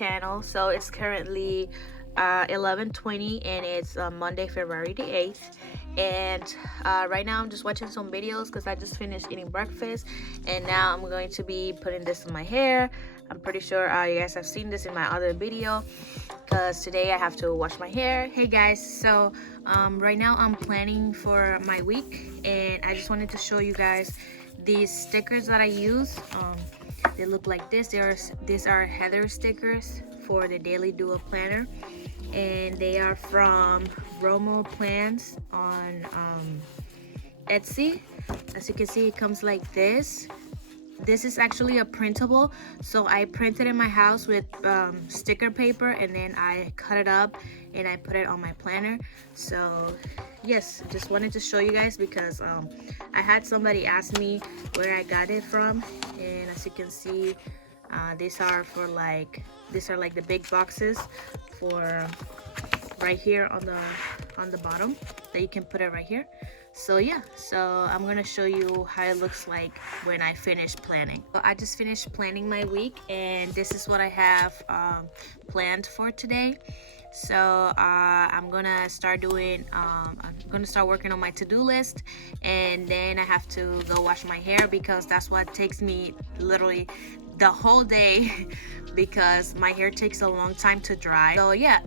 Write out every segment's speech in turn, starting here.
channel. So it's currently 11:20 and it's Monday, February the 8th, and right now I'm just watching some videos because I just finished eating breakfast, and now I'm going to be putting this in my hair. I'm pretty sure you guys have seen this in my other video because today I have to wash my hair. Hey guys, so right now I'm planning for my week, and I just wanted to show you guys these stickers that I use. They look like this. These are Heather stickers for the Daily Duo Planner, and they are from Romo Plans on Etsy. As you can see, it comes like this. This is actually a printable, so I printed in my house with sticker paper, and then I cut it up and I put it on my planner. So yes, just wanted to show you guys because I had somebody ask me where I got it from, and as you can see, these are like the big boxes for right here on the bottom that you can put it right here. So yeah, so I'm gonna show you how it looks like when I finish planning. So I just finished planning my week, and this is what I have planned for today. So I'm gonna start working on my to-do list, and then I have to go wash my hair because that's what takes me literally the whole day because my hair takes a long time to dry. So yeah,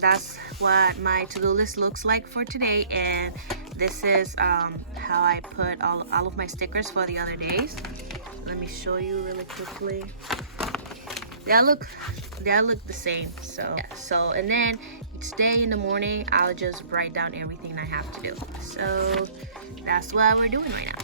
that's what my to-do list looks like for today, and this is how I put all of my stickers for the other days. Let me show you really quickly. They all look the same. So yeah, so and then each day in the morning I'll just write down everything I have to do. So that's what we're doing right now.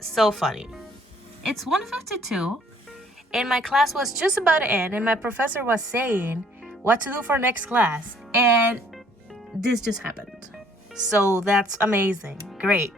So funny. It's 1:52 and my class was just about to end, and my professor was saying what to do for next class, and this just happened. So that's amazing. Great.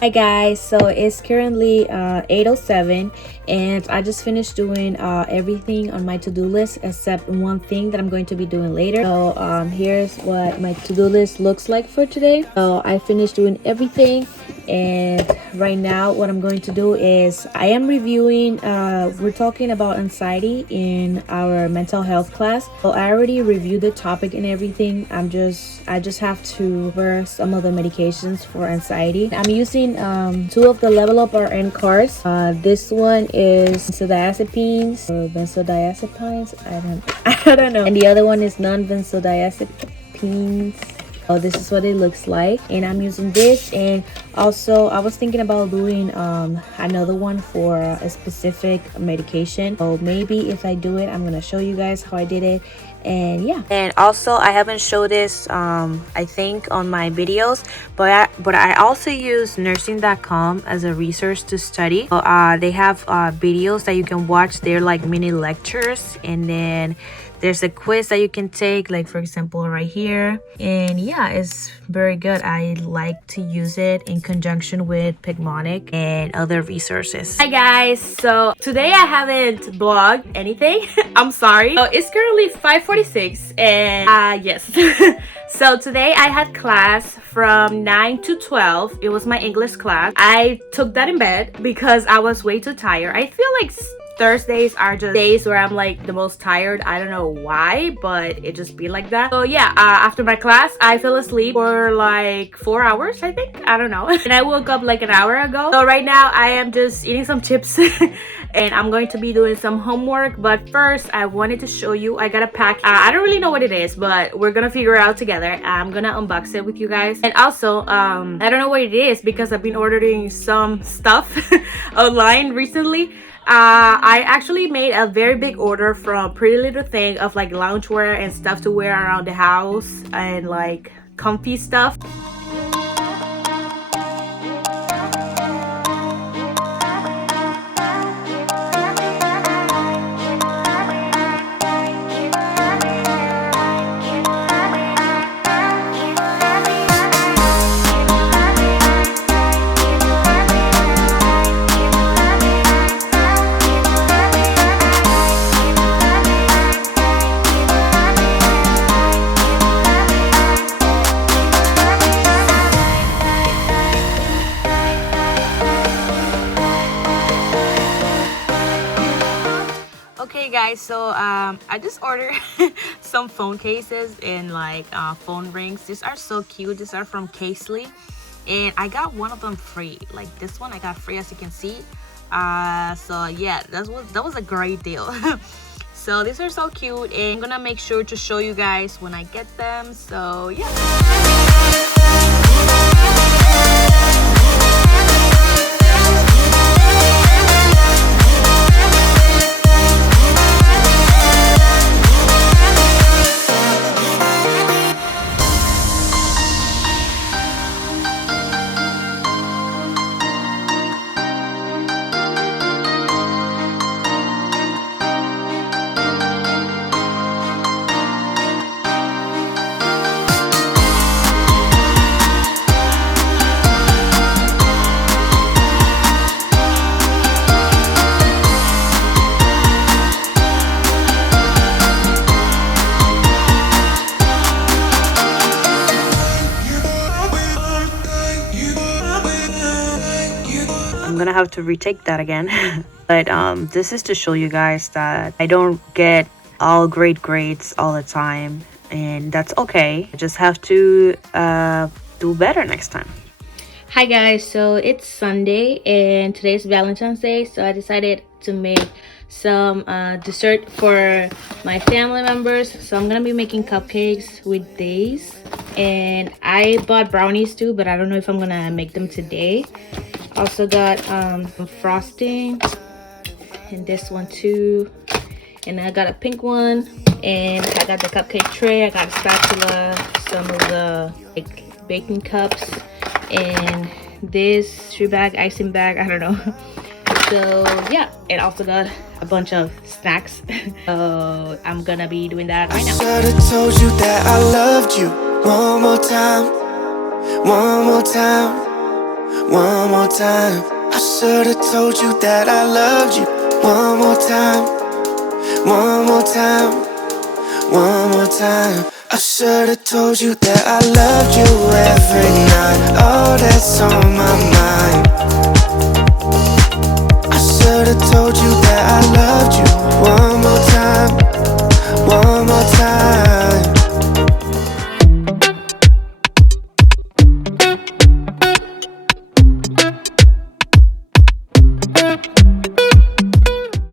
Hi guys, so it's currently 8:07 and I just finished doing everything on my to-do list except one thing that I'm going to be doing later. So here's what my to-do list looks like for today. So I finished doing everything, and right now what I'm going to do is I am reviewing we're talking about anxiety in our mental health class. So I already reviewed the topic and everything. I just have to cover some of the medications for anxiety. I'm using two of the Level Up RN cards. This one is benzodiazepines or benzodiazepines. I don't know. And the other one is non-benzodiazepines. Oh, this is what it looks like, and I'm using this. And also I was thinking about doing another one for a specific medication. So maybe if I do it, I'm gonna show you guys how I did it. And yeah, and also I haven't showed this I think on my videos, but I also use nursing.com as a resource to study. So, they have videos that you can watch. They're like mini lectures, and then there's a quiz that you can take, like for example right here. And yeah, it's very good. I like to use it in conjunction with Picmonic and other resources. Hi guys, so today I haven't vlogged anything. I'm sorry. So it's currently 5:46 and yes. So today I had class from 9 to 12. It was my English class. I took that in bed because I was way too tired. I feel like Thursdays are just days where I'm like the most tired. I don't know why, but it just be like that. So yeah, after my class I fell asleep for like 4 hours, I think. I don't know. And I woke up like an hour ago. So right now I am just eating some chips and I'm going to be doing some homework. But first I wanted to show you, I got a pack. I don't really know what it is, but we're gonna figure it out together. I'm gonna unbox it with you guys. And also I don't know what it is because I've been ordering some stuff online recently. I actually made a very big order from Pretty Little Thing of like loungewear and stuff to wear around the house and like comfy stuff. Okay guys, so I just ordered some phone cases and like phone rings. These are so cute. These are from Casely, and I got one of them free. Like this one I got free, as you can see. So yeah, that was a great deal. So these are so cute, and I'm gonna make sure to show you guys when I get them. So yeah. gonna have to retake that again. But this is to show you guys that I don't get all great grades all the time, and that's okay. I just have to do better next time. Hi guys, so it's Sunday and today's Valentine's Day, so I decided to make some dessert for my family members. So I'm gonna be making cupcakes with these, and I bought brownies too, but I don't know if I'm gonna make them today. Also got some frosting and this one too, and I got a pink one, and I got the cupcake tray, I got a spatula, some of the like baking cups, and this shoe bag, icing bag, I don't know. So yeah, and also got a bunch of snacks. So I'm gonna be doing that right now. I should've told you that I loved you. One more time, one more time, one more time. I should've told you that I loved you. One more time, one more time, one more time. I should've told you that I loved you every night